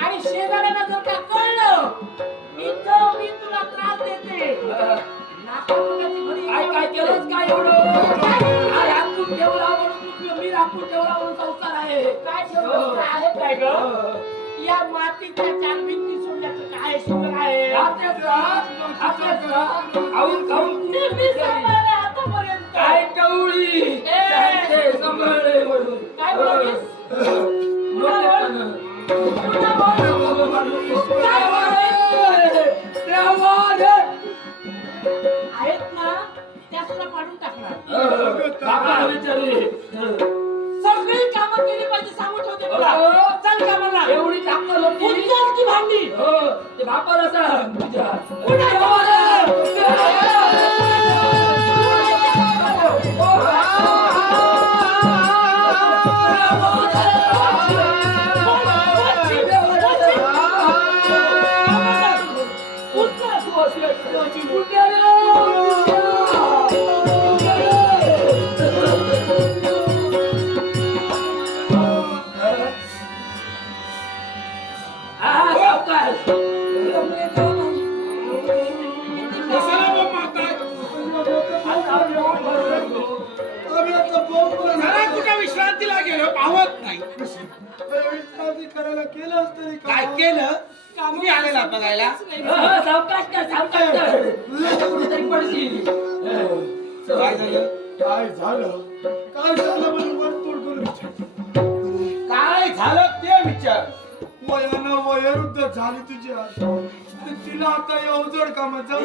आणि शेजाऱ्यांना जर का कळलं मी तुला त्रास देते काय केलंच काय एवढं राखून ठेवला म्हणून मी राखून ठेवला म्हणून संसार आहे काय ठेवलं आहे काय ग या मातीच्या चार भिंती सोडण्याचं काय शिल्लक आहे आतापर्यंत काय टवळी सांभाळले म्हणून काय बोलावीस आहेत ना त्या सुद्धा पाडून टाकणार सगळी कामं केली पाहिजे सांगून ठेवते चल कामाला एवढी कामं उचल की भांडी ते बापाला सांग विश्रांतीला गेलो पावत नाही विश्रांती करायला केलं असतं काय केलं तुम्ही आलेला बघायला काय झालं म्हणून वरतोड करून काय झालं ते विचार वयानं वयोवृद्ध झाली तुझी आज तिला आता या अवजड कामात जाऊन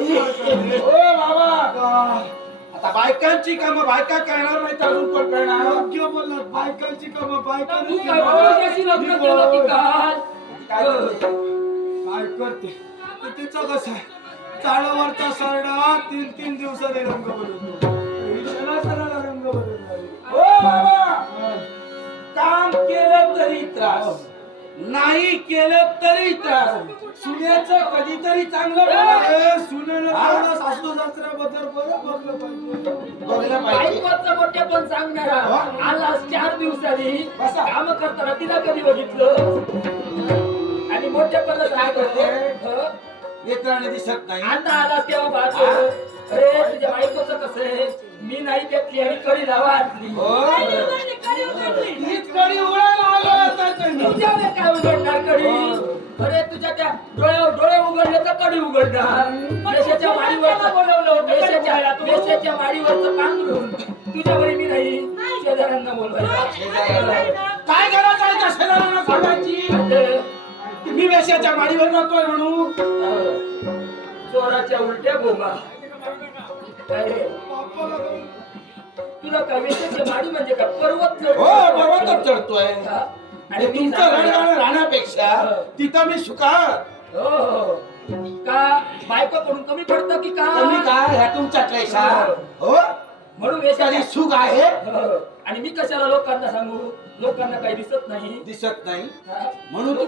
ओ बाबा आता बायकांची कामं बायका करणार नाही तर अजून कोण करणार योग्य बोललात बायकांची कामं बायका काय करते तिचा कसा आहे चाळवरचा सरडा 3-3 दिवसाने रंग बदलतो सणासणाला रंग बदलतो ओ बाबा काम केलं तरी त्रास नाही केलं तरी त्रास सुनेचं कधीतरी चांगलं सुनेला सासू सासऱ्याबद्दल बघलं पाहिजे मोठ्या पण सांगणारा आला 4 दिवसांनी काम करताना तिला कधी बघितलं आणि मोठ्या पण काय करते नेत्राने दिसत नाही आता आला तेव्हा पाहतो अरे तुझ्या बायकोचं कसं आहे मी नाही घेतली आणि कडी लावा आणली हीच कडी उडायला आलो आता तुझ्याने काय उघडणार कडी अरे तुझ्या त्या डोळे उघडले तर कडी उघडणार मेशाच्या वाडीवरचं बोलवलं होतं मेशाच्या वाडीवरचं पांघरून तुझ्या वरी मी नाही शेजाऱ्यांना बोलवायचं काय गरज आहे त्या शेजाऱ्यांना सांगायची मी वेशाच्या वाडीवर नव्हतोय म्हणून चोराच्या उलट्या बोंबा तुला काय वेशाच्या वाडी म्हणजे का पर्वत हो पर्वतच चढतोय आणि तुमचं रणगाणं राहण्यापेक्षा तिथं मी सुखार का बायको कडून कमी पडतं की का कमी काय ह्या तुमच्या क्लेशा हो म्हणून वेशाची सुख आहे आणि मी कशाला लोकांना सांगू लोकांना काही दिसत नाही दिसत नाही म्हणून तू